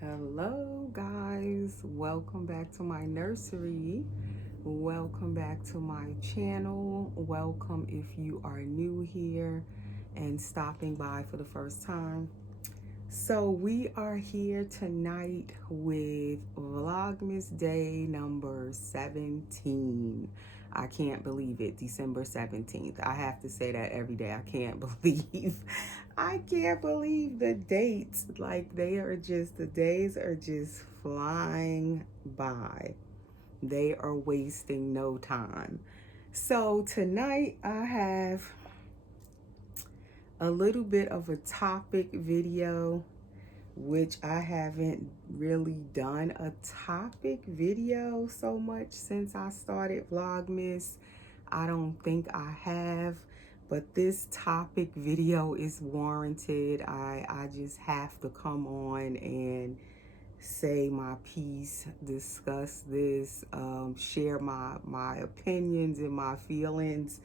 Hello guys, welcome back to my nursery. Welcome back to my channel. Welcome if you are new here and stopping by for the first time. So we are here tonight with Vlogmas day number 17. I can't believe it, December 17th. I have to say that every day. I can't believe the dates. Like the days are just flying by. They are wasting no time. So tonight I have a little bit of a topic video, which I haven't really done a topic video so much since I started Vlogmas. I don't think I have, but this topic video is warranted. I just have to come on and say my piece, discuss this, share my opinions and my feelings.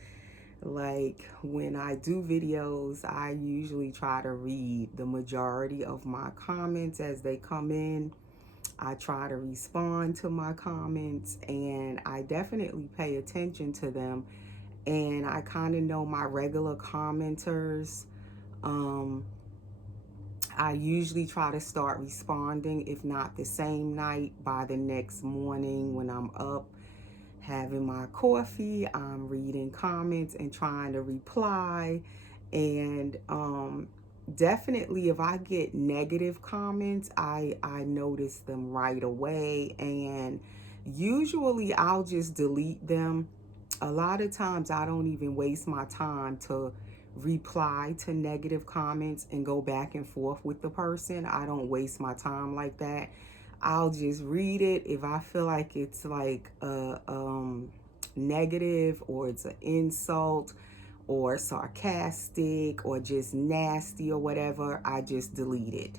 Like when I do videos, I usually try to read the majority of my comments as they come in. I try to respond to my comments, and I definitely pay attention to them. And I kind of know my regular commenters. I usually try to start responding, if not the same night, by the next morning when I'm up having my coffee. I'm reading comments and trying to reply. And definitely if I get negative comments, I notice them right away, and usually I'll just delete them. A lot of times I don't even waste my time to reply to negative comments and go back and forth with the person. I don't waste my time like that. I'll just read it. If I feel like it's like a negative, or it's an insult or sarcastic or just nasty or whatever, I just delete it.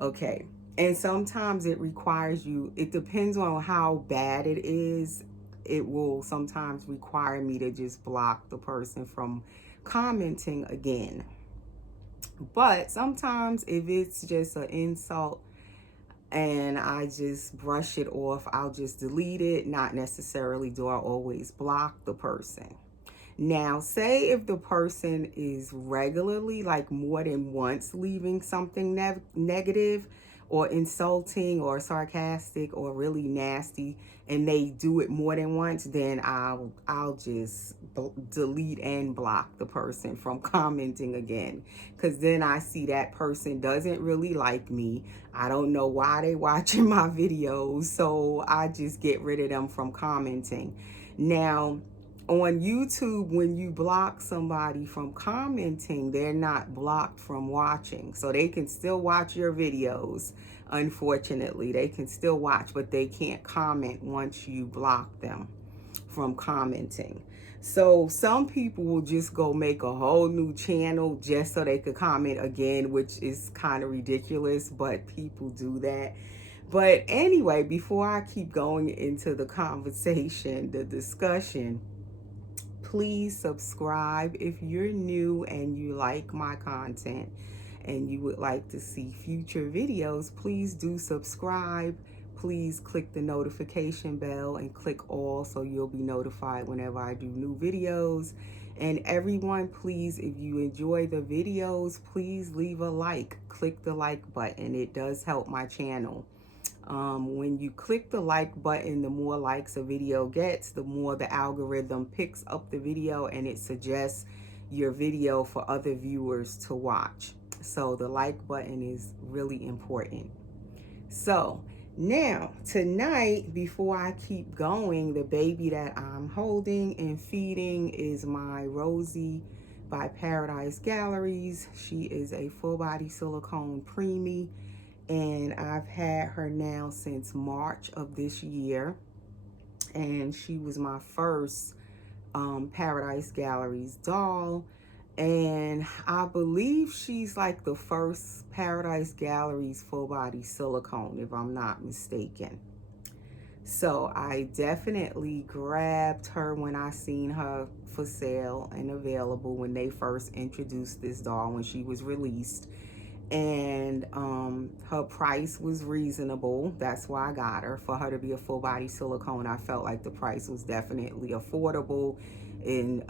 Okay. And sometimes it requires you, it depends on how bad it is. It will sometimes require me to just block the person from commenting again. But sometimes if it's just an insult and I just brush it off, I'll just delete it. Not necessarily do I always block the person. Now, say if the person is regularly, like more than once, leaving something negative or insulting or sarcastic or really nasty, and they do it more than once, then I'll just delete and block the person from commenting again, because then I see that person doesn't really like me. I don't know why they watching my videos, so I just get rid of them from commenting. Now, on YouTube, when you block somebody from commenting, they're not blocked from watching. So they can still watch your videos. Unfortunately, they can still watch, but they can't comment once you block them from commenting. So some people will just go make a whole new channel just so they could comment again, which is kind of ridiculous, but people do that. But anyway, before I keep going into the conversation, the discussion, please subscribe if you're new and you like my content and you would like to see future videos. Please do subscribe. Please click the notification bell and click all so you'll be notified whenever I do new videos. And everyone, please, if you enjoy the videos, please leave a like. Click the like button. It does help my channel. When you click the like button, the more likes a video gets, the more the algorithm picks up the video and it suggests your video for other viewers to watch. So the like button is really important. So now tonight, before I keep going, the baby that I'm holding and feeding is my Rosie by Paradise Galleries. She is a full body silicone preemie, and I've had her now since March of this year, and she was my first Paradise Galleries doll, and I believe she's like the first Paradise Galleries full body silicone, if I'm not mistaken. So I definitely grabbed her when I seen her for sale and available when they first introduced this doll, when she was released. and her price was reasonable. That's why I got her. For her to be a full body silicone, I felt like the price was definitely affordable in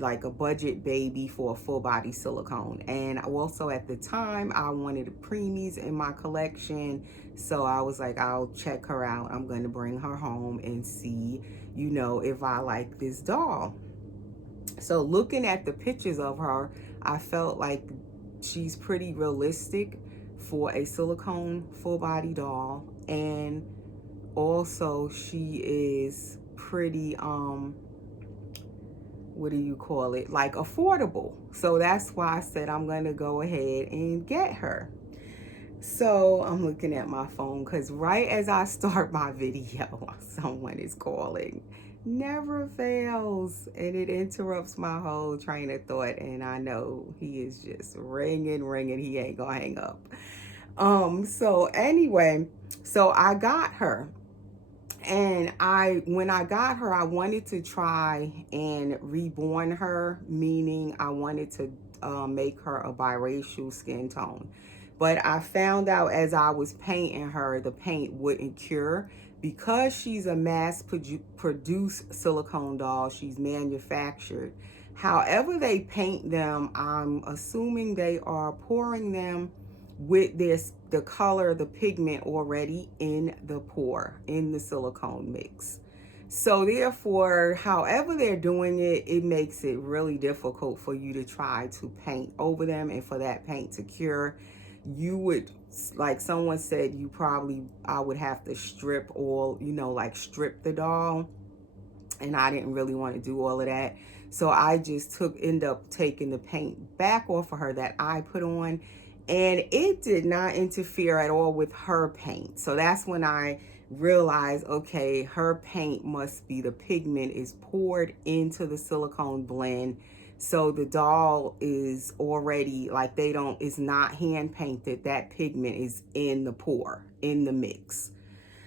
like a budget baby for a full body silicone. And also at the time, I wanted preemies in my collection, so I was like, I'll check her out. I'm going to bring her home and see, you know, if I like this doll. So looking at the pictures of her, I felt like she's pretty realistic for a silicone full body doll. And also she is pretty what do you call it, like affordable. So that's why I said I'm gonna go ahead and get her. So I'm looking at my phone because right as I start my video, someone is calling. Never fails, and it interrupts my whole train of thought, and I know he is just ringing. He ain't gonna hang up. So anyway, so I got her, and when I got her, I wanted to try and reborn her, meaning I wanted to make her a biracial skin tone. But I found out as I was painting her, the paint wouldn't cure because she's a mass produced silicone doll. She's manufactured. However they paint them, I'm assuming they are pouring them with the color, the pigment already in the pour, in the silicone mix. So therefore, however they're doing it, it makes it really difficult for you to try to paint over them and for that paint to cure. You would, like someone said, I would have to strip all, you know, like strip the doll. And I didn't really want to do all of that. So I just end up taking the paint back off of her that I put on, and it did not interfere at all with her paint. So that's when I realized, okay, her paint must be, the pigment is poured into the silicone blend. So the doll is already, like, it's not hand painted. That pigment is in the pour, in the mix.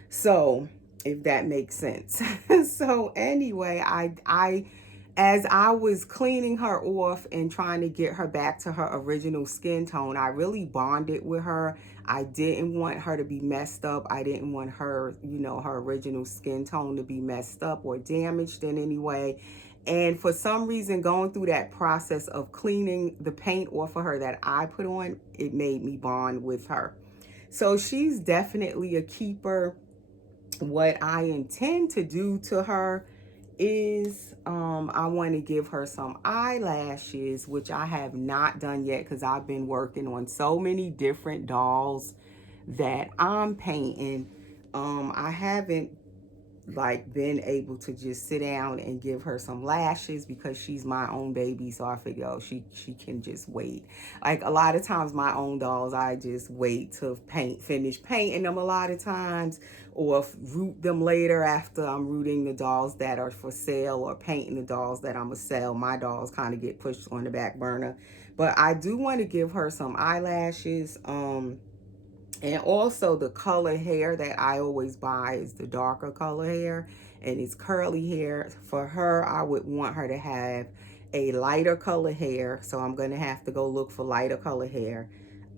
So if that makes sense. So anyway, as I was cleaning her off and trying to get her back to her original skin tone, I really bonded with her. I didn't want her to be messed up. I didn't want her, you know, her original skin tone to be messed up or damaged in any way. And for some reason, going through that process of cleaning the paint off of her that I put on, it made me bond with her. So she's definitely a keeper. What I intend to do to her is I want to give her some eyelashes, which I have not done yet because I've been working on so many different dolls that I'm painting. I haven't like been able to just sit down and give her some lashes because she's my own baby. So I figure, oh, she can just wait. Like a lot of times my own dolls, I just wait to finish painting them a lot of times, or root them later after I'm rooting the dolls that are for sale or painting the dolls that I'm gonna sell. My dolls kind of get pushed on the back burner. But I do want to give her some eyelashes. And also the color hair that I always buy is the darker color hair, and it's curly hair. For her, I would want her to have a lighter color hair, so I'm going to have to go look for lighter color hair.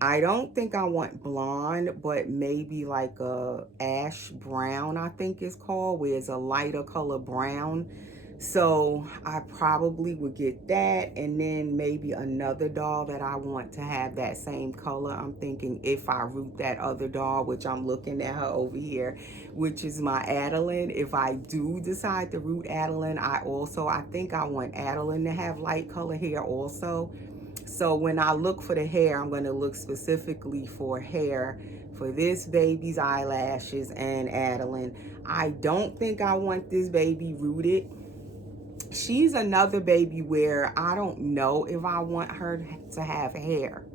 I don't think I want blonde, but maybe like a ash brown, I think it's called, where it's a lighter color brown. So I probably would get that, and then maybe another doll that I want to have that same color. I'm thinking if I root that other doll, which I'm looking at her over here, which is my Adeline. If I do decide to root Adeline, I think I want Adeline to have light color hair also. So when I look for the hair, I'm going to look specifically for hair for this baby's eyelashes and Adeline. I don't think I want this baby rooted. She's another baby where I don't know if I want her to have hair.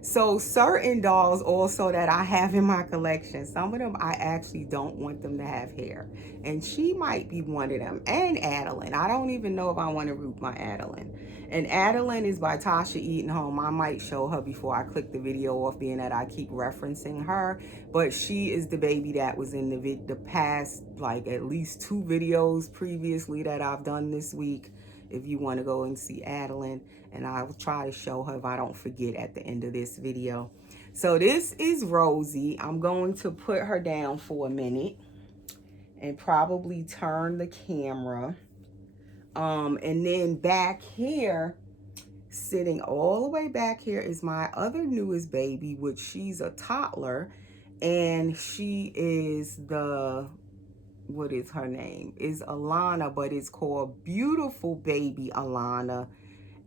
So certain dolls also that I have in my collection, some of them I actually don't want them to have hair. And she might be one of them. And Adeline. I don't even know if I want to root my Adeline. And Adeline is by Tasha Eatonholm. I might show her before I click the video off, being that I keep referencing her. But she is the baby that was in the past, like at least 2 videos previously that I've done this week. If you want to go and see Adeline, and I will try to show her if I don't forget at the end of this video. So this is Rosie. I'm going to put her down for a minute and probably turn the camera. And then back here, sitting all the way back here, is my other newest baby, which she's a toddler. And she is what is her name? Is Alana, but it's called Beautiful Baby Alana.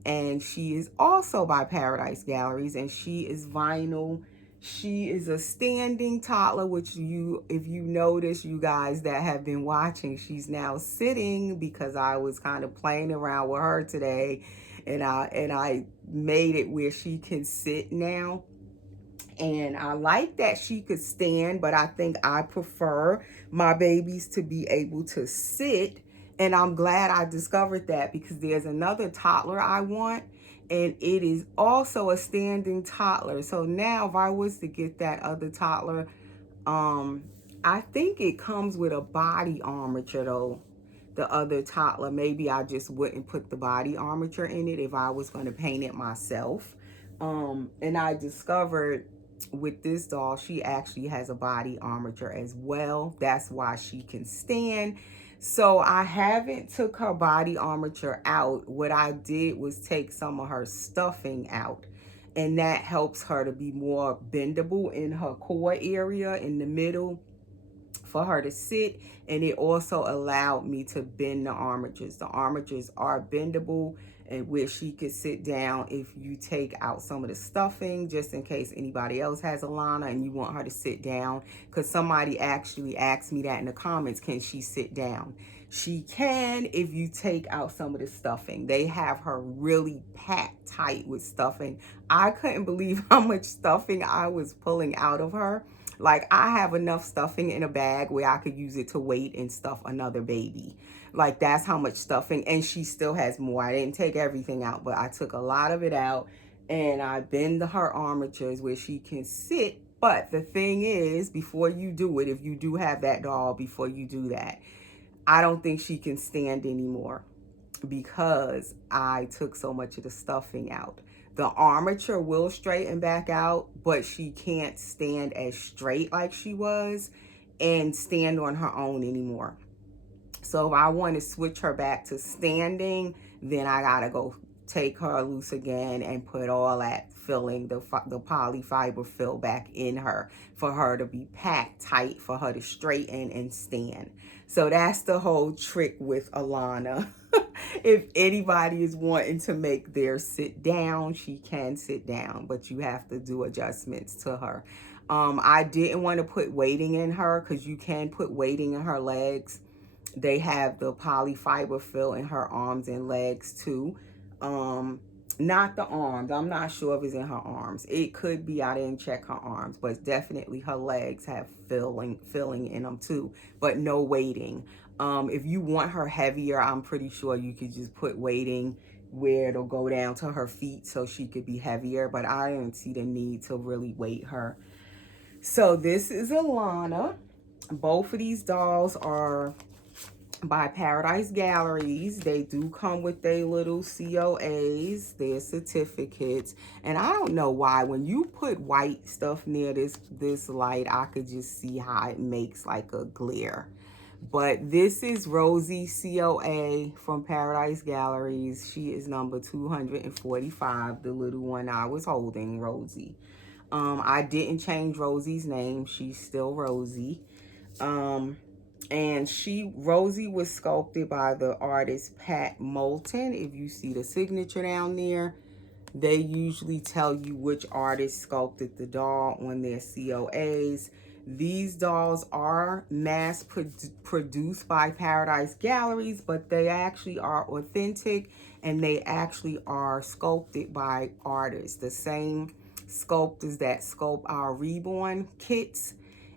And she is also by Paradise Galleries, and she is vinyl. She is a standing toddler, which if you notice, you guys that have been watching, she's now sitting because I was kind of playing around with her today, and I made it where she can sit now. And I like that she could stand, but I think I prefer my babies to be able to sit. And I'm glad I discovered that, because there's another toddler I want, and it is also a standing toddler. So now if I was to get that other toddler, I think it comes with a body armature though. The other toddler, maybe I just wouldn't put the body armature in it if I was going to paint it myself. And I discovered with this doll, she actually has a body armature as well. That's why she can stand. So I haven't took her body armature out. What I did was take some of her stuffing out, and that helps her to be more bendable in her core area in the middle for her to sit. And it also allowed me to bend the armatures. The armatures are bendable, and where she could sit down if you take out some of the stuffing, just in case anybody else has Alana and you want her to sit down. Because somebody actually asked me that in the comments, can she sit down? She can if you take out some of the stuffing. They have her really packed tight with stuffing. I couldn't believe how much stuffing I was pulling out of her. Like, I have enough stuffing in a bag where I could use it to weight and stuff another baby. Like, that's how much stuffing. And she still has more. I didn't take everything out, but I took a lot of it out. And I bend her armatures where she can sit. But the thing is, before you do it, if you do have that doll, before you do that, I don't think she can stand anymore, because I took so much of the stuffing out. The armature will straighten back out, but she can't stand as straight like she was and stand on her own anymore. So if I want to switch her back to standing, then I gotta go take her loose again and put all that filling, the polyfiber fill back in her for her to be packed tight for her to straighten and stand. So that's the whole trick with Alana. If anybody is wanting to make their sit down, she can sit down, but you have to do adjustments to her. I didn't want to put weighting in her, because you can put weighting in her legs. They have the polyfiber fill in her arms and legs too. Not the arms. I'm not sure if it's in her arms. It could be. I didn't check her arms, but definitely her legs have filling in them too, but no weighting. If you want her heavier, I'm pretty sure you could just put weighting where it'll go down to her feet so she could be heavier, but I didn't see the need to really weight her. So this is Alana. Both of these dolls are by Paradise Galleries. They do come with their little COAs, their certificates. And I don't know why, when you put white stuff near this light, I could just see how it makes like a glare. But this is Rosie COA from Paradise Galleries. She is number 245, the little one I was holding, Rosie. I didn't change Rosie's name. She's still Rosie. And Rosie was sculpted by the artist Pat Moulton. If you see the signature down there, they usually tell you which artist sculpted the doll on their COAs. These dolls are mass produced by Paradise Galleries, but they actually are authentic, and they actually are sculpted by artists. The same sculptors that sculpt our reborn kits,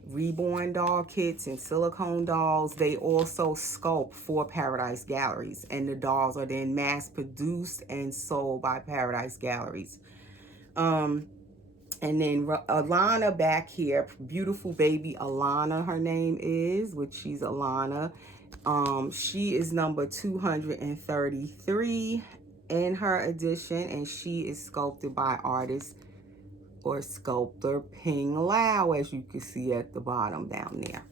reborn doll kits and silicone dolls, they also sculpt for Paradise Galleries, and the dolls are then mass produced and sold by Paradise Galleries. And then Alana back here, beautiful baby Alana, her name is, which she's Alana. She is number 233 in her edition, and she is sculpted by artist or sculptor Ping Lau, as you can see at the bottom down there.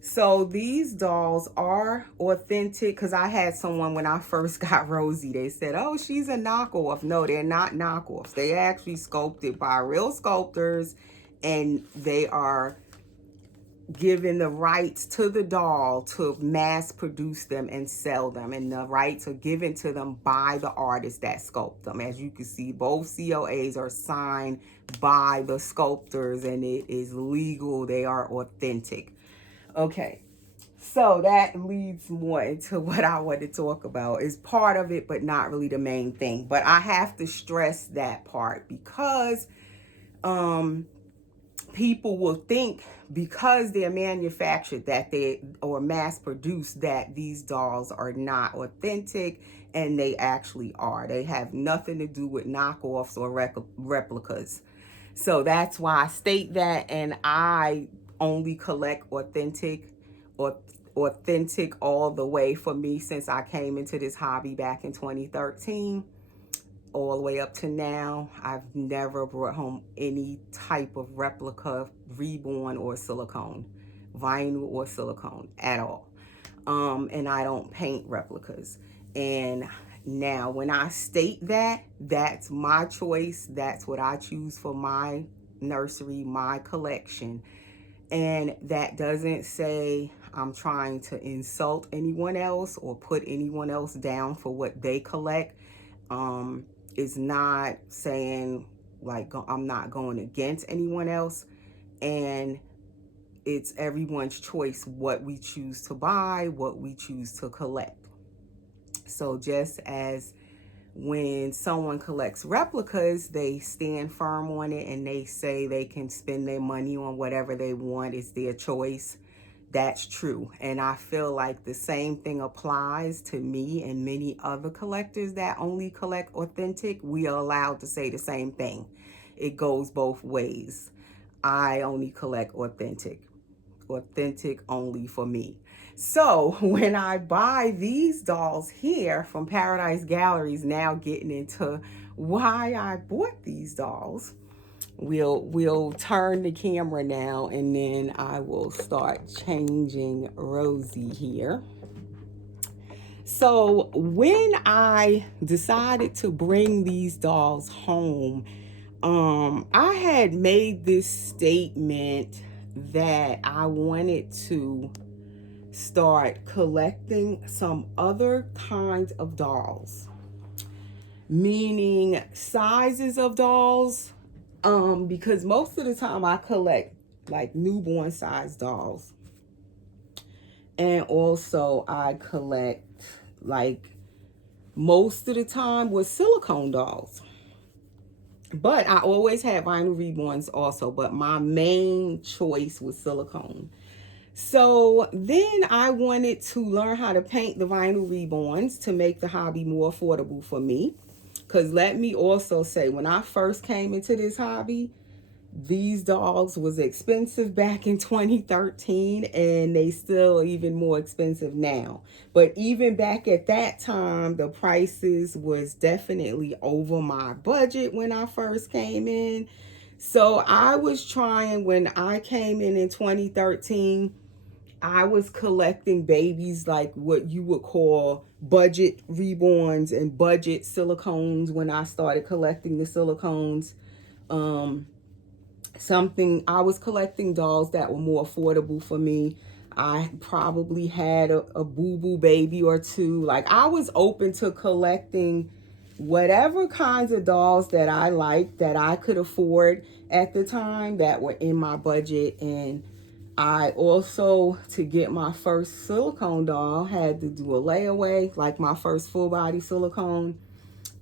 So these dolls are authentic, because I had someone when I first got Rosie, they said, oh, she's a knockoff. No, they're not knockoffs. They actually sculpted by real sculptors, and they are given the rights to the doll to mass produce them and sell them, and the rights are given to them by the artists that sculpt them. As you can see, both COAs are signed by the sculptors, and it is legal. They are authentic. Okay, so that leads more into what I want to talk about. Is part of it, but not really the main thing. But I have to stress that part, because people will think, because they're manufactured, that they or mass produced, that these dolls are not authentic, and they actually are. They have nothing to do with knockoffs or replicas. So that's why I state that, and I only collect authentic all the way. For me, since I came into this hobby back in 2013, all the way up to now, I've never brought home any type of replica, reborn, or silicone, vinyl or silicone at all. And I don't paint replicas. And now when I state that, that's my choice. That's what I choose for my nursery, my collection. And that doesn't say I'm trying to insult anyone else or put anyone else down for what they collect. It's not saying like I'm not going against anyone else, and it's everyone's choice what we choose to buy, what we choose to collect. So just as when someone collects replicas, they stand firm on it and they say they can spend their money on whatever they want, it's their choice. That's true. And I feel like the same thing applies to me and many other collectors that only collect authentic. We are allowed to say the same thing. It goes both ways. I only collect authentic. Authentic only for me. So when I buy these dolls here from Paradise Galleries, now getting into why I bought these dolls, we'll turn the camera now, and then I will start changing Rosie here. So when I decided to bring these dolls home, I had made this statement that I wanted to start collecting some other kinds of dolls, meaning sizes of dolls. Because most of the time I collect like newborn size dolls, and also I collect, like, most of the time with silicone dolls, but I always had vinyl reborns also, but my main choice was silicone. So then I wanted to learn how to paint the vinyl reborns to make the hobby more affordable for me. Because let me also say, when I first came into this hobby, these dolls was expensive back in 2013, and they still even more expensive now. But even back at that time, the prices was definitely over my budget when I first came in. So I was trying, when I came in 2013, I was collecting babies, like what you would call budget reborns and budget silicones. When I started collecting the silicones, I was collecting dolls that were more affordable for me. I probably had a boo-boo baby or two. Like, I was open to collecting whatever kinds of dolls that I liked, that I could afford at the time, that were in my budget. And I also, to get my first silicone doll, had to do a layaway, like my first full body silicone.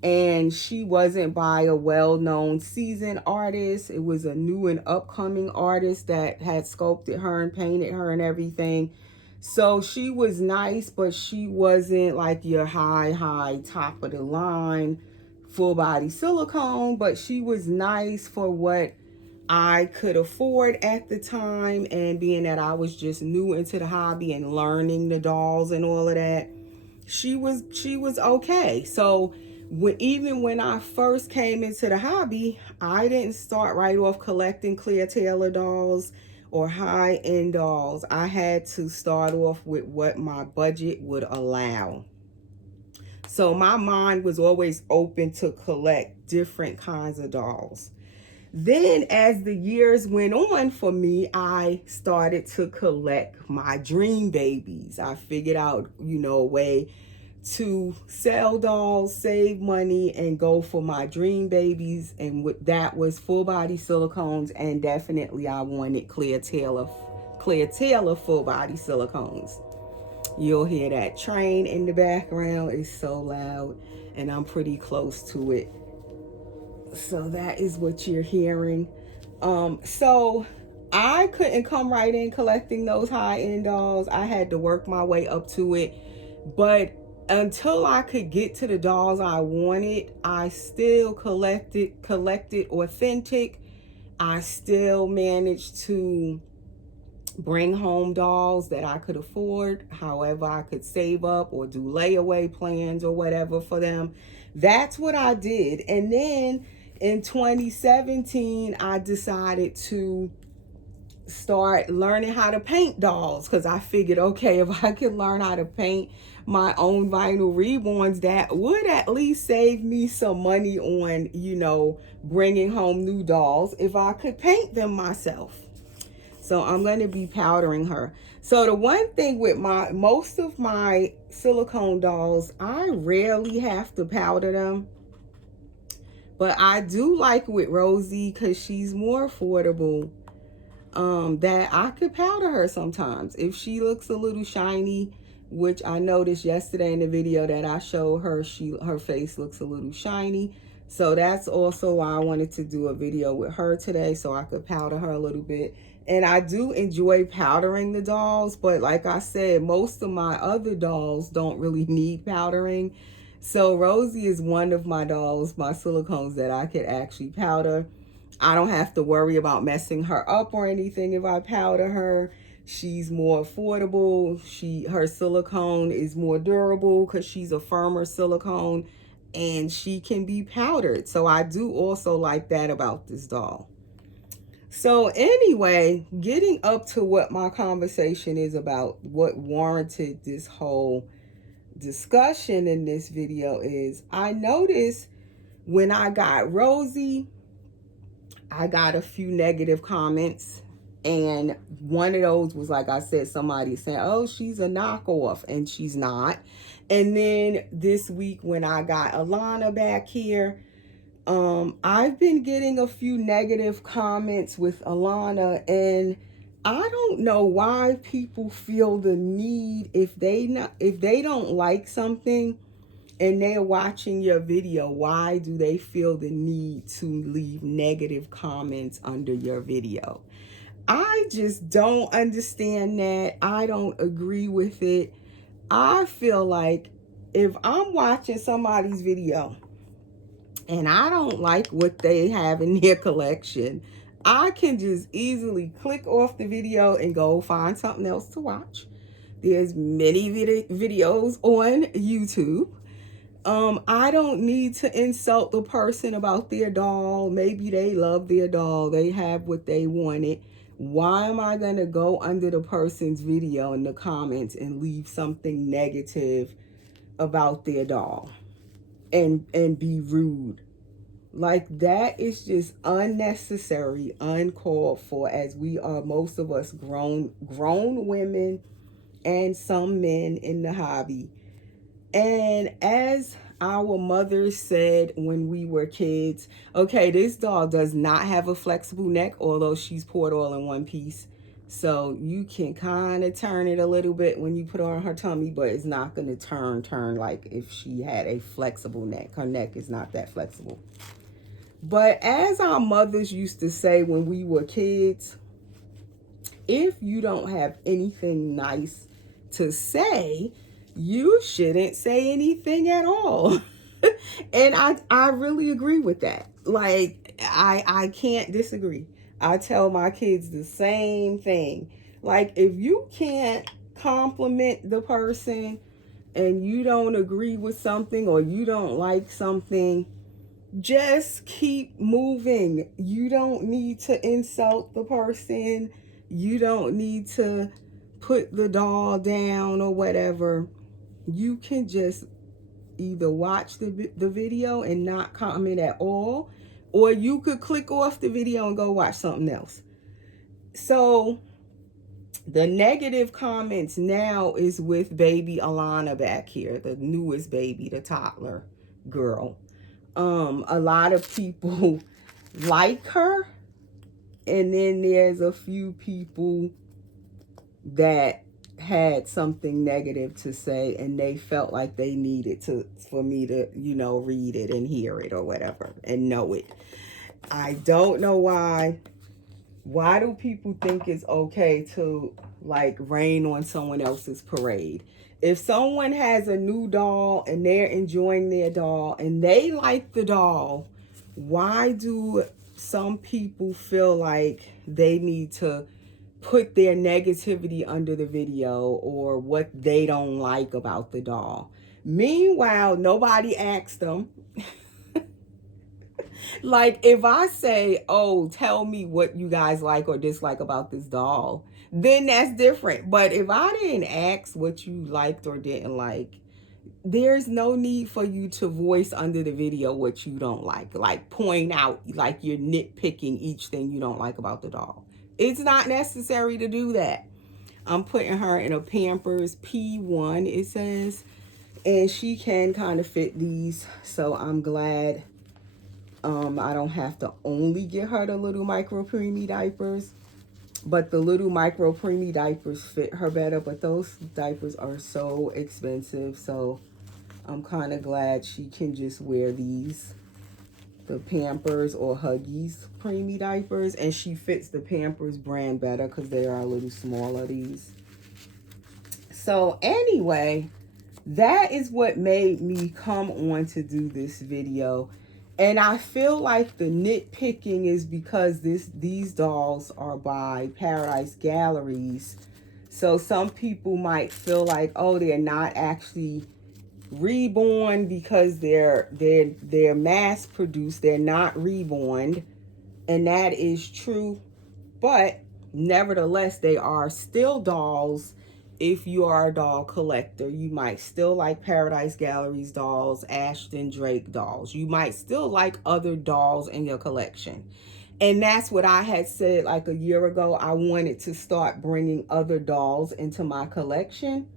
And she wasn't by a well-known seasoned artist. It was a new and upcoming artist that had sculpted her and painted her and everything. So she was nice, but she wasn't like your high top of the line full body silicone. But she was nice for what I could afford at the time, and being that I was just new into the hobby and learning the dolls and all of that, she was okay. So Even when I first came into the hobby, I didn't start right off collecting Clear Taylor dolls or high-end dolls. I had to start off with what my budget would allow. So my mind was always open to collect different kinds of dolls. Then as the years went on for me, I started to collect my dream babies. I figured out, a way to sell dolls, save money, and go for my dream babies. And that was full body silicones, and definitely I wanted Clear Taylor full body silicones. You'll hear that train in the background. It's so loud, and I'm pretty close to it. So that is what you're hearing. So I couldn't come right in collecting those high-end dolls. I had to work my way up to it. But until I could get to the dolls I wanted, I still collected authentic. I still managed to bring home dolls that I could afford. However, I could save up or do layaway plans or whatever for them. That's what I did. And then in 2017, I decided to start learning how to paint dolls, because I figured, okay, if I could learn how to paint my own vinyl reborns, that would at least save me some money on, bringing home new dolls if I could paint them myself. So I'm going to be powdering her. So the one thing with most of my silicone dolls, I rarely have to powder them. But I do like with Rosie, because she's more affordable, that I could powder her sometimes. If she looks a little shiny, which I noticed yesterday in the video that I showed her, her face looks a little shiny. So that's also why I wanted to do a video with her today, so I could powder her a little bit. And I do enjoy powdering the dolls, but like I said, most of my other dolls don't really need powdering. So Rosie is one of my dolls, my silicones, that I could actually powder. I don't have to worry about messing her up or anything if I powder her. She's more affordable. Her silicone is more durable because she's a firmer silicone, and she can be powdered. So I do also like that about this doll. So anyway, getting up to what my conversation is about, what warranted this whole discussion in this video is, I noticed when I got Rosie, I got a few negative comments, and one of those was, like I said, somebody saying, oh, she's a knockoff, and she's not. And then this week when I got Alana back here, I've been getting a few negative comments with Alana, and I don't know why people feel the need, if they don't like something and they're watching your video, why do they feel the need to leave negative comments under your video? I just don't understand that. I don't agree with it. I feel like if I'm watching somebody's video and I don't like what they have in their collection, I can just easily click off the video and go find something else to watch. There's many videos on YouTube. I don't need to insult the person about their doll. Maybe they love their doll. They have what they wanted. Why am I going to go under the person's video in the comments and leave something negative about their doll and be rude? Like, that is just unnecessary, uncalled for, as we are, most of us, grown women and some men in the hobby. And as our mothers said when we were kids, okay, this doll does not have a flexible neck, although she's poured all in one piece. So you can kind of turn it a little bit when you put her on her tummy, but it's not going to turn like if she had a flexible neck. Her neck is not that flexible. But as our mothers used to say when we were kids, if you don't have anything nice to say, you shouldn't say anything at all. And I really agree with that. Like, I can't disagree. I tell my kids the same thing. Like, if you can't compliment the person, and you don't agree with something or you don't like something, just keep moving. You don't need to insult the person. You don't need to put the doll down or whatever. You can just either watch the video and not comment at all, or you could click off the video and go watch something else. So the negative comments now is with baby Alana back here, the newest baby, the toddler girl. A lot of people like her, and then there's a few people that had something negative to say, and they felt like they needed for me to, you know, read it and hear it or whatever and know it. I don't know why. Why do people think it's okay to like rain on someone else's parade? If someone has a new doll and they're enjoying their doll and they like the doll, why do some people feel like they need to put their negativity under the video or what they don't like about the doll? Meanwhile, nobody asked them. Like, if I say, oh, tell me what you guys like or dislike about this doll, then that's different. But if I didn't ask what you liked or didn't like, there's no need for you to voice under the video what you don't like point out, like you're nitpicking each thing you don't like about the doll. It's not necessary to do that. I'm putting her in a Pampers P1, it says, and she can kind of fit these, so I'm glad I don't have to only get her the little micro preemie diapers, but the little micro preemie diapers fit her better, but those diapers are so expensive, so I'm kind of glad she can just wear these, the Pampers or Huggies preemie diapers, and she fits the Pampers brand better because they are a little smaller, these. So anyway, that is what made me come on to do this video. And I feel like the nitpicking is because these dolls are by Paradise Galleries. So some people might feel like, oh, they're not actually reborn because they're mass produced. They're not reborn. And that is true. But nevertheless, they are still dolls. If you are a doll collector, you might still like Paradise Galleries dolls, Ashton Drake dolls. You might still like other dolls in your collection. And that's what I had said like a year ago. I wanted to start bringing other dolls into my collection,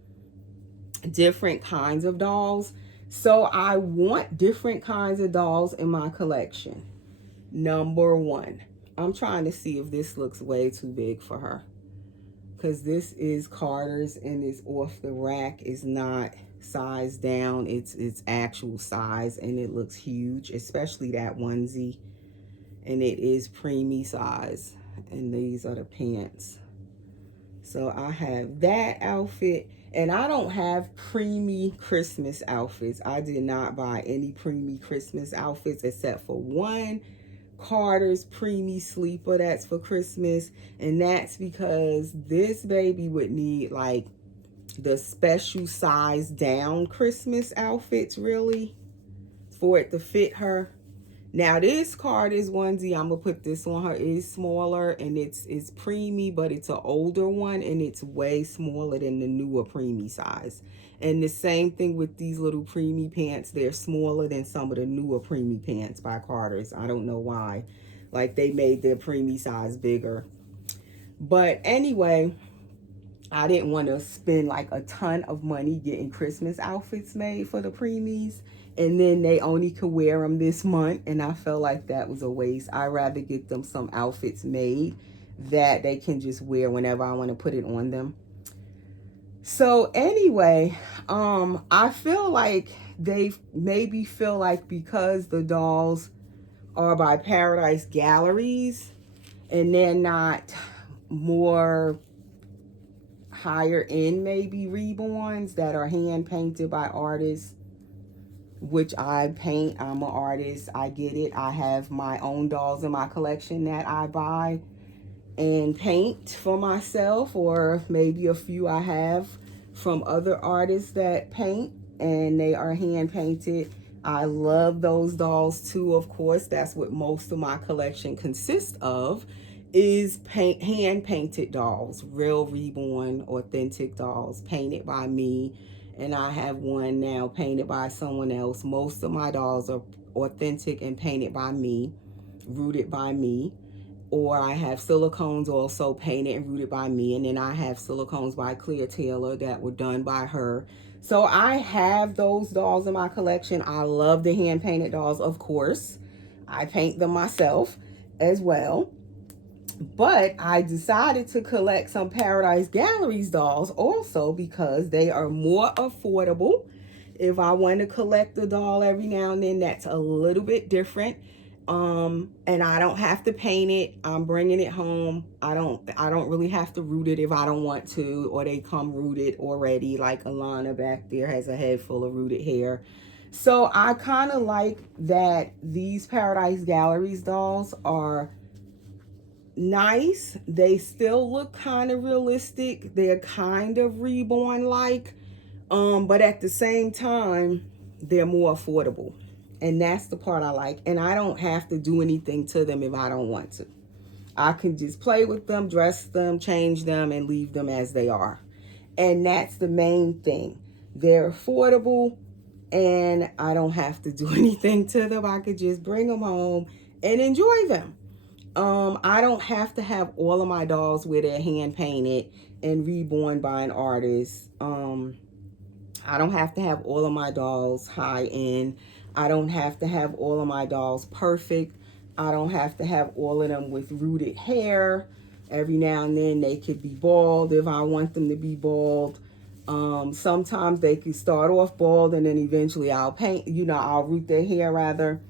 different kinds of dolls. So I want different kinds of dolls in my collection. Number one, I'm trying to see if this looks way too big for her, because this is Carter's and it's off the rack. It's not sized down, it's actual size, and it looks huge, especially that onesie, and it is preemie size, and these are the pants. So I have that outfit, and I don't have preemie Christmas outfits. I did not buy any preemie Christmas outfits except for one Carter's preemie sleeper that's for Christmas, and that's because this baby would need like the special size down Christmas outfits really for it to fit her. Now this Carter's onesie, I'm gonna put this on her, is smaller, and it's preemie, but it's an older one, and it's way smaller than the newer preemie size. And the same thing with these little preemie pants. They're smaller than some of the newer preemie pants by Carter's. I don't know why. Like, they made their preemie size bigger. But anyway, I didn't want to spend like a ton of money getting Christmas outfits made for the preemies, and then they only could wear them this month, and I felt like that was a waste. I'd rather get them some outfits made that they can just wear whenever I want to put it on them. So anyway, I feel like they maybe feel like because the dolls are by Paradise Galleries and they're not more higher end, maybe reborns that are hand painted by artists, which I paint. I'm an artist, I get it. I have my own dolls in my collection that I buy and paint for myself, or maybe a few I have from other artists that paint, and they are hand painted. I love those dolls too, of course. That's what most of my collection consists of, is hand painted dolls, real reborn authentic dolls painted by me. And I have one now painted by someone else. Most of my dolls are authentic and painted by me, rooted by me. Or I have silicones also painted and rooted by me. And then I have silicones by Clear Taylor that were done by her. So I have those dolls in my collection. I love the hand painted dolls, of course. I paint them myself as well. But I decided to collect some Paradise Galleries dolls also because they are more affordable. If I want to collect a doll every now and then, that's a little bit different. And I don't have to paint it. I'm bringing it home. I don't really have to root it if I don't want to, or they come rooted already, like Alana back there has a head full of rooted hair. So I kind of like that these Paradise Galleries dolls are nice. They still look kind of realistic. They're kind of reborn like, but at the same time, they're more affordable. And that's the part I like. And I don't have to do anything to them if I don't want to. I can just play with them, dress them, change them, and leave them as they are. And that's the main thing. They're affordable, and I don't have to do anything to them. I could just bring them home and enjoy them. I don't have to have all of my dolls where they're hand painted and reborn by an artist. I don't have to have all of my dolls high end. I don't have to have all of my dolls perfect. I don't have to have all of them with rooted hair. Every now and then they could be bald if I want them to be bald. Sometimes they could start off bald and then eventually I'll paint, I'll root their hair rather.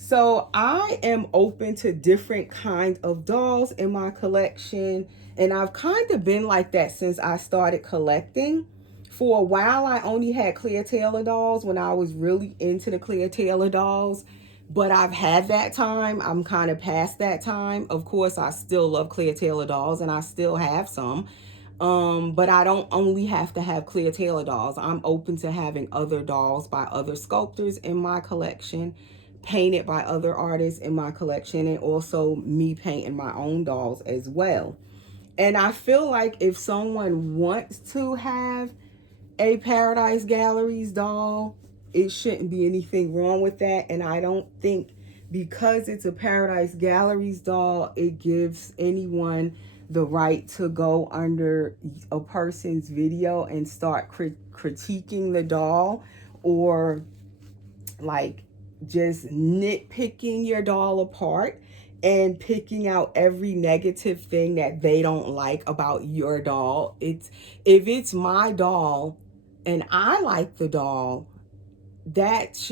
So I am open to different kinds of dolls in my collection. And I've kind of been like that since I started collecting. For a while, I only had Clear Taylor dolls when I was really into the Clear Taylor dolls. But I've had that time. I'm kind of past that time. Of course, I still love Clear Taylor dolls and I still have some. But I don't only have to have Clear Taylor dolls. I'm open to having other dolls by other sculptors in my collection, painted by other artists in my collection, and also me painting my own dolls as well. And I feel like if someone wants to have a Paradise Galleries doll, it shouldn't be anything wrong with that. And I don't think because it's a Paradise Galleries doll, it gives anyone the right to go under a person's video and start critiquing the doll, or like just nitpicking your doll apart and picking out every negative thing that they don't like about your doll. If it's my doll and I like the doll, that's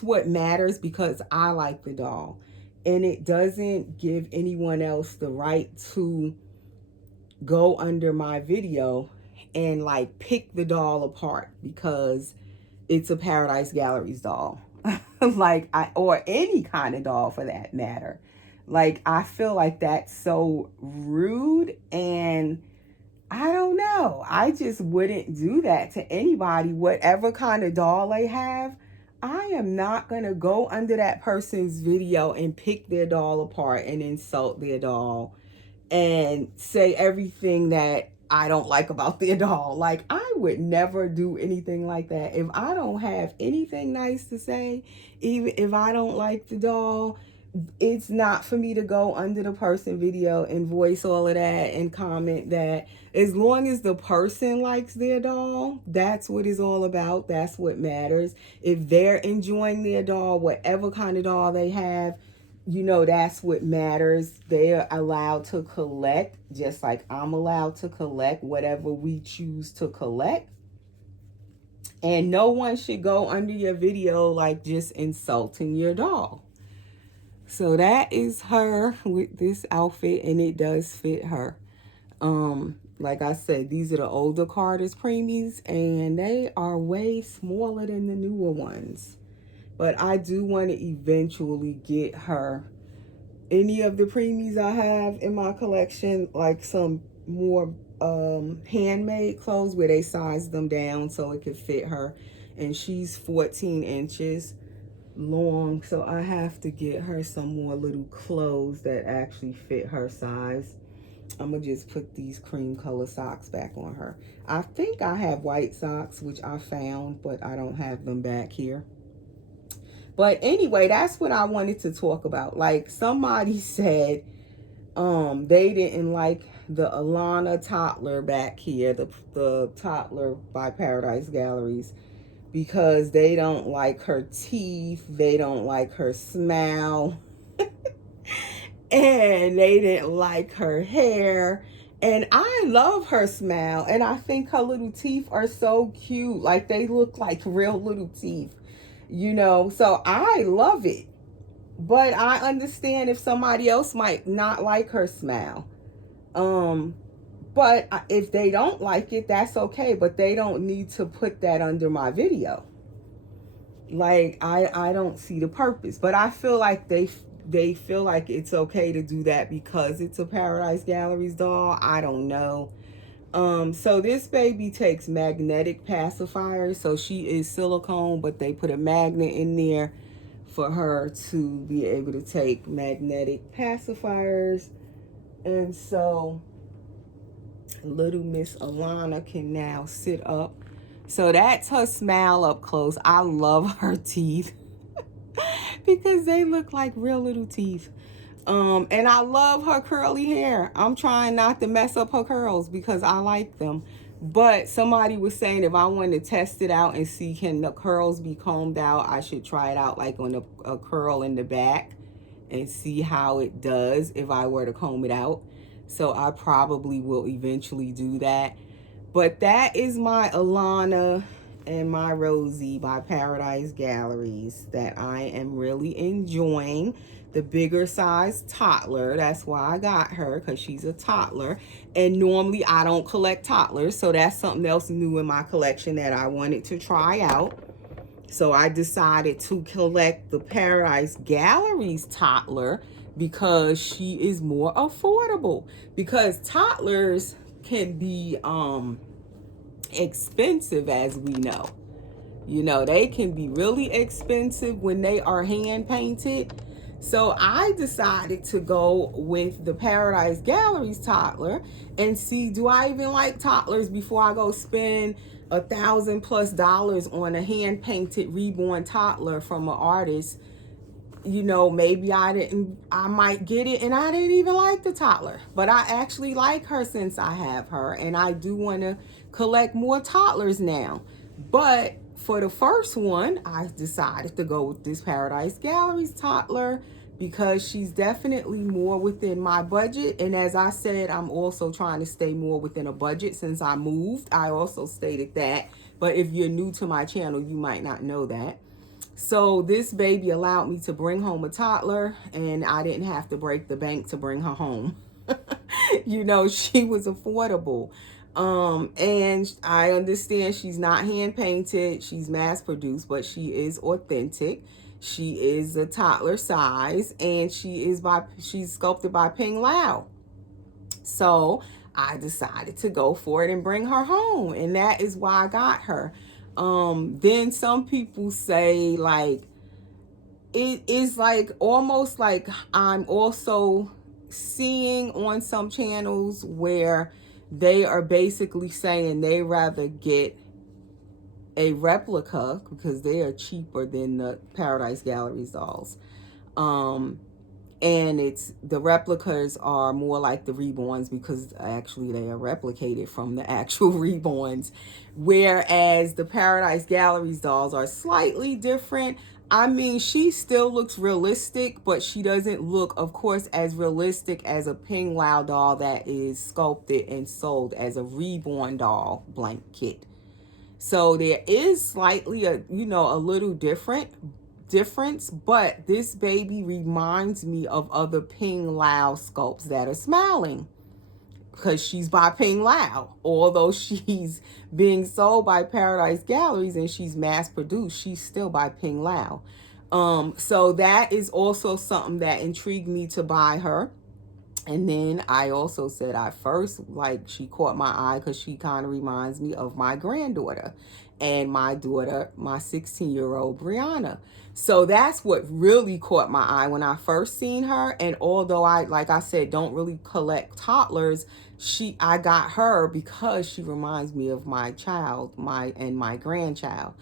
what matters, because I like the doll. And it doesn't give anyone else the right to go under my video and like pick the doll apart because it's a Paradise Galleries doll. Or any kind of doll for that matter. Like, I feel like that's so rude, and I don't know. I just wouldn't do that to anybody, whatever kind of doll they have. I am not going to go under that person's video and pick their doll apart and insult their doll and say everything that I don't like about their doll. Like, I would never do anything like that. If I don't have anything nice to say, even if I don't like the doll, it's not for me to go under the person video and voice all of that and comment that. As long as the person likes their doll, that's what it's all about. That's what matters. If they're enjoying their doll, whatever kind of doll they have, that's what matters. They're allowed to collect, just like I'm allowed to collect whatever we choose to collect. And no one should go under your video like just insulting your doll. So that is her with this outfit, and it does fit her. Like I said, these are the older Carter's preemies, and they are way smaller than the newer ones. But I do want to eventually get her any of the preemies I have in my collection, like some more handmade clothes where they size them down so it could fit her. And she's 14 inches long, so I have to get her some more little clothes that actually fit her size. I'm gonna just put these cream color socks back on her. I think I have white socks, which I found, but I don't have them back here. But anyway, that's what I wanted to talk about. Like, somebody said they didn't like the Alana toddler back here, the toddler by Paradise Galleries, because they don't like her teeth, they don't like her smile, and they didn't like her hair. And I love her smile, and I think her little teeth are so cute. Like, they look like real little teeth, you know? So I love it. But I understand if somebody else might not like her smile. But if they don't like it, that's okay. But they don't need to put that under my video. Like, I don't see the purpose. But I feel like they feel like it's okay to do that because it's a Paradise Galleries doll. I don't know. So this baby takes magnetic pacifiers. So she is silicone, but they put a magnet in there for her to be able to take magnetic pacifiers. And so little Miss Alana can now sit up. So that's her smile up close. I love her teeth because they look like real little teeth. And I love her curly hair. I'm trying not to mess up her curls because I like them. But somebody was saying if I wanted to test it out and see can the curls be combed out, I should try it out like on a curl in the back and see how it does if I were to comb it out. So I probably will eventually do that. But that is my Alana and my Rosie by Paradise Galleries that I am really enjoying. The bigger size toddler, that's why I got her, because she's a toddler. And normally I don't collect toddlers, so that's something else new in my collection that I wanted to try out. So I decided to collect the Paradise Galleries toddler because she is more affordable. Because toddlers can be expensive, as we know. You know, they can be really expensive when they are hand painted. So I decided to go with the Paradise Galleries toddler and see, do I even like toddlers before I go spend $1,000+ on a hand painted reborn toddler from an artist. You know, maybe I might get it and I didn't even like the toddler, but I actually like her since I have her, and I do want to collect more toddlers now. But for the first one, I decided to go with this Paradise Galleries toddler because she's definitely more within my budget. And as I said, I'm also trying to stay more within a budget since I moved. I also stated that, but if you're new to my channel, you might not know that. So this baby allowed me to bring home a toddler, and I didn't have to break the bank to bring her home. You know, she was affordable. And I understand she's not hand painted, she's mass produced, but she is authentic. She is a toddler size, and she's sculpted by Ping Lau. So I decided to go for it and bring her home, and that is why I got her. Then some people say, like, it is like almost like I'm also seeing on some channels where they are basically saying they rather get a replica because they are cheaper than the Paradise Galleries dolls. And the replicas are more like the reborns because actually they are replicated from the actual reborns, whereas the Paradise Galleries dolls are slightly different. I mean, she still looks realistic, but she doesn't look, of course, as realistic as a Ping Lau doll that is sculpted and sold as a reborn doll blank kit. So there is slightly a little difference, but this baby reminds me of other Ping Lau sculpts that are smiling because she's by Ping Lau. Although she's being sold by Paradise Galleries and she's mass produced, she's still by Ping Lau. So that is also something that intrigued me to buy her. And then I also said I first, like, she caught my eye because she kind of reminds me of my granddaughter and my daughter, my 16-year-old Brianna. So that's what really caught my eye when I first seen her. And although I, like I said, don't really collect toddlers, I got her because she reminds me of my child, my grandchild.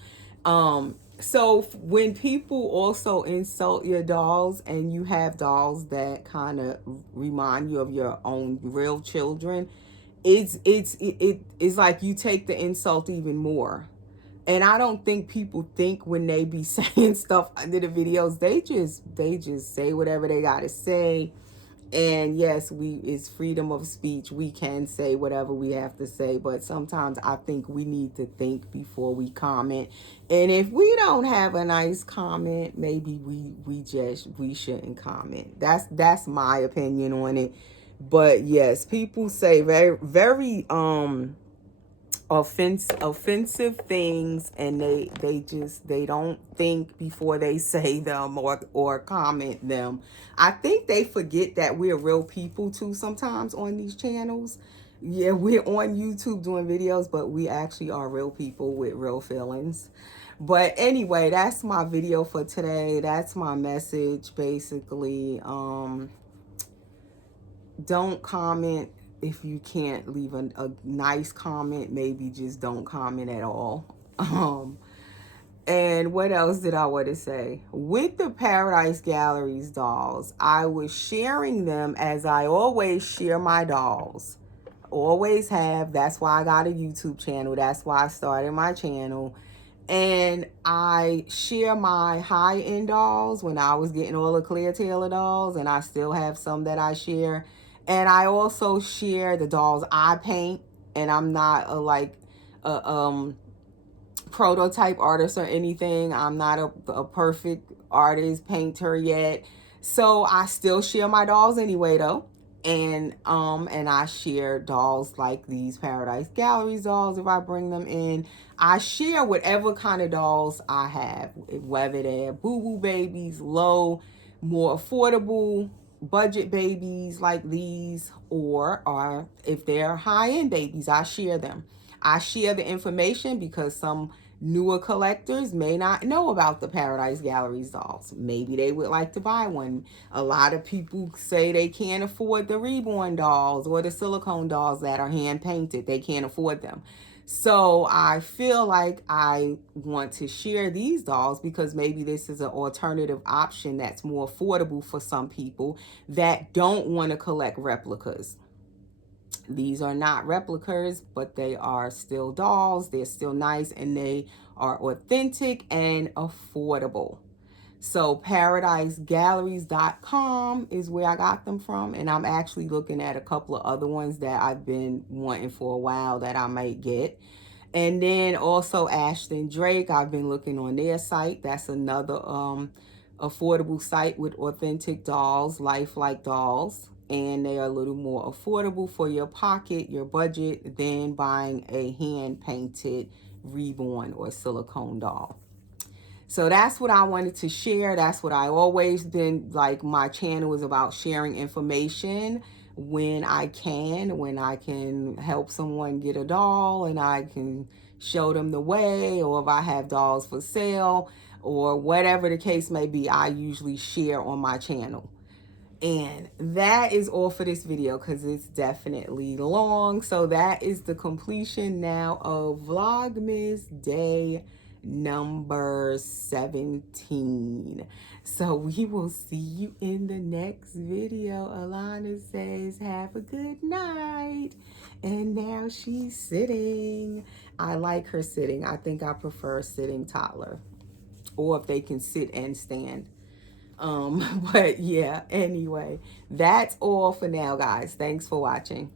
So when people also insult your dolls, and you have dolls that kind of remind you of your own real children, it's like you take the insult even more. And I don't think people think when they be saying stuff under the videos, they just say whatever they gotta say. And yes, it's freedom of speech. We can say whatever we have to say, but sometimes I think we need to think before we comment. And if we don't have a nice comment, maybe we shouldn't comment. That's my opinion on it. But yes, people say very very offensive things, and they don't think before they say them or comment them. I think they forget that we're real people too sometimes on these channels. Yeah, we're on YouTube doing videos, but we actually are real people with real feelings. But anyway, that's my video for today. That's my message basically. Don't comment if you can't leave a nice comment. Maybe just don't comment at all. And what else did I want to say? With the Paradise Galleries dolls, I was sharing them as I always share my dolls. Always have. That's why I got a YouTube channel. That's why I started my channel. And I share my high-end dolls when I was getting all the Clear Taylor dolls, and I still have some that I share. And I also share the dolls I paint, and I'm not a prototype artist or anything. I'm not a perfect artist, painter yet. So I still share my dolls anyway though. And I share dolls like these Paradise Galleries dolls if I bring them in. I share whatever kind of dolls I have, whether they're boo-boo babies, low, more affordable budget babies like these, or if they're high-end babies, I share them. I share the information because some newer collectors may not know about the Paradise Galleries dolls. Maybe they would like to buy one. A lot of people say they can't afford the reborn dolls or the silicone dolls that are hand painted. They can't afford them. So I feel like I want to share these dolls because maybe this is an alternative option that's more affordable for some people that don't want to collect replicas. These are not replicas, but they are still dolls. They're still nice, and they are authentic and affordable. So paradisegalleries.com is where I got them from. And I'm actually looking at a couple of other ones that I've been wanting for a while that I might get. And then also Ashton Drake, I've been looking on their site. That's another affordable site with authentic dolls, lifelike dolls. And they are a little more affordable for your pocket, your budget, than buying a hand-painted reborn or silicone doll. So that's what I wanted to share. That's what I always been, like, my channel is about sharing information when I can help someone get a doll and I can show them the way, or if I have dolls for sale or whatever the case may be, I usually share on my channel. And that is all for this video because it's definitely long. So that is the completion now of Vlogmas day number 17. So we will see you in the next video. Alana says have a good night. And now she's sitting. I like her sitting. I think I prefer sitting toddler, or if they can sit and stand. But yeah, anyway, that's all for now, guys. Thanks for watching.